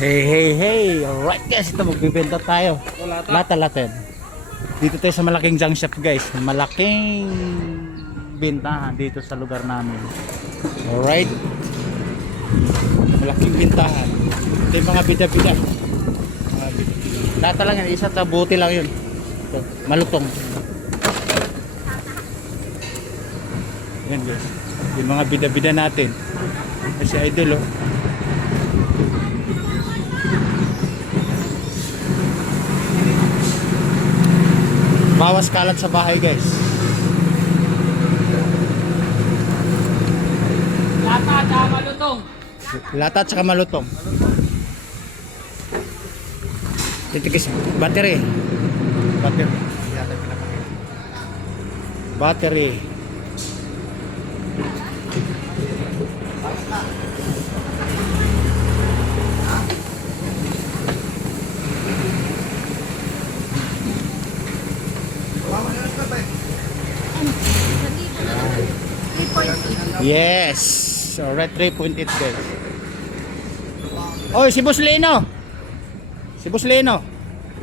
Hey, hey, hey! Alright guys, ito magbibenta tayo. Lata. Dito tayo sa malaking junk shop guys. Malaking bintahan dito sa lugar namin. Alright. Malaking bintahan. Ito yung mga bida-bida. Lata lang yan, isa tabuti lang yun. Ito, malutong. Yan guys. Yung mga bida-bida natin. Kasi idol oh. Bawas kalat sa bahay guys. Lata at malutong. Lata at saka malutong. Titikis battery. Battery. Yes. Alright, 3.8 guys. Oy, si Boss Leno.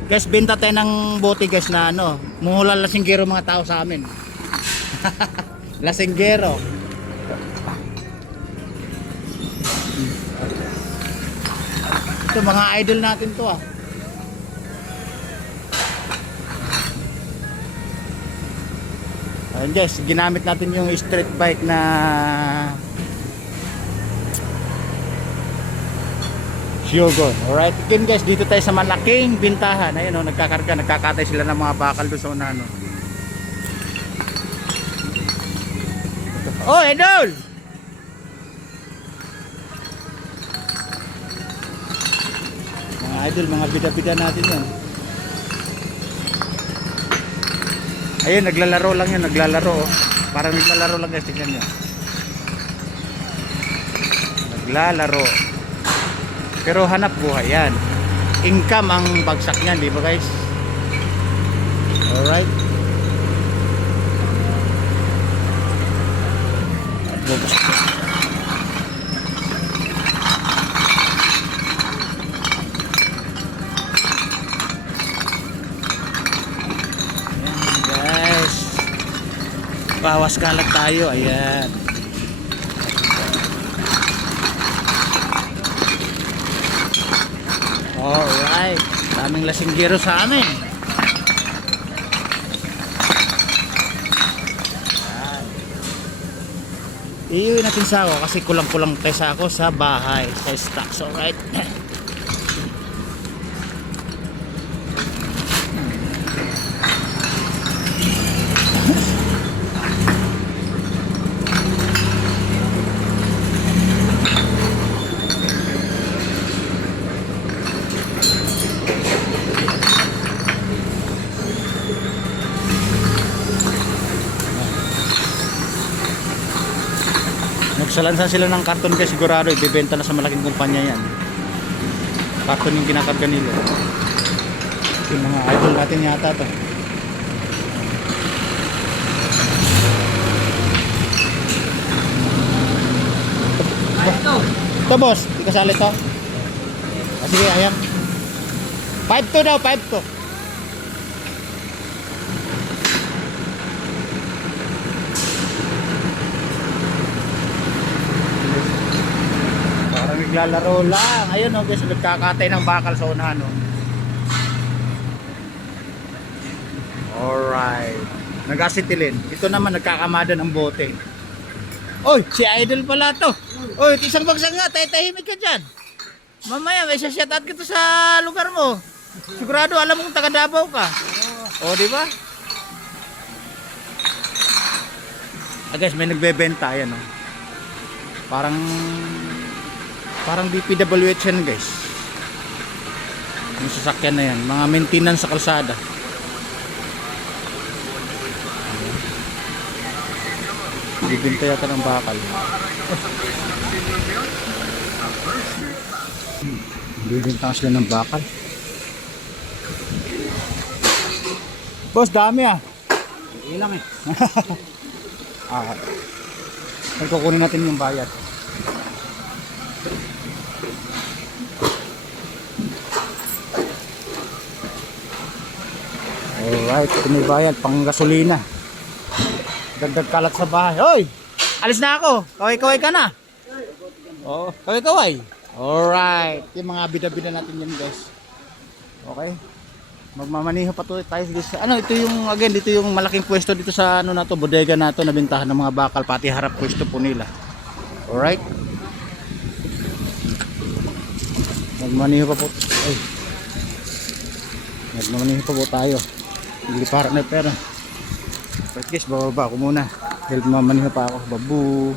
Guys, benta tayo ng bote guys na ano, muhula lasinggero mga tao sa amin. Lasinggero. Ito mga idol natin to ah. Ayun guys, ginamit natin yung street bike na Shogun. Alright, again guys, dito tayo sa malaking bintahan. Ayun o, nagkakatay sila ng mga bakal doon sa unahan. Oh, idol! Mga idol, mga bida-bida natin yun. Ayun, naglalaro lang yun, naglalaro. Parang naglalaro lang guys, tingnan nyo. Naglalaro. Pero hanap buhay yan. Income ang bagsak niyan, di ba guys? Alright. Bawas kalat tayo, ayan. Alright, daming lasinggero sa amin. Iuwi natin sa ako kasi kulang-kulang tayo sa ako sa bahay, sa stocks. Alright. Nagsalansan sila ng karton kaya sigurado ibebenta na sa malaking kumpanya yan. Karton yung kinakarga nila. Yung mga idol natin yata to. Ito boss, di kasali to. Sige, ayan. 5-2 daw, 5-2. Naglalaro lang. Ayun o guys, nagkakatay ng bakal sa unahan o. Alright. Nag-acetilin. Ito naman nagkakamada ng bote. Oy, si idol pala to. Oy, isang bagsak nga, tahimik ka dyan. Mamaya may shoutout kita sa lugar mo. Sigurado alam mong taga Davao ka. O, di ba? Guys, may nagbebenta yan o. Parang DPWH yan guys. Yung sasakyan na yan, mga maintenance sa kalsada. Bibinta yata ng bakal. Bibinta sila ng bakal. Boss, dami ah. Ilang eh. Kukunin natin yung bayad. Alright, ito may bayad, pang gasolina. Dagdag kalat sa bahay. Hoy! Alis na ako. Kaway-kaway ka na. Oh, kaway-kaway. Alright. Yung mga bida-bida natin yan, guys. Okay. Magmamaniho pa to tayo guys. Ano, ito yung again, dito yung malaking pwesto dito sa ano na to, bodega na to, nabentahan ng mga bakal, pati harap pwesto po nila. Alright. Magmaniho pa po. Ay. Magmamaniho pa po tayo. Hindi para na pera. But guys, bababa ako muna. Dahil mamaniho pa ako. Babu.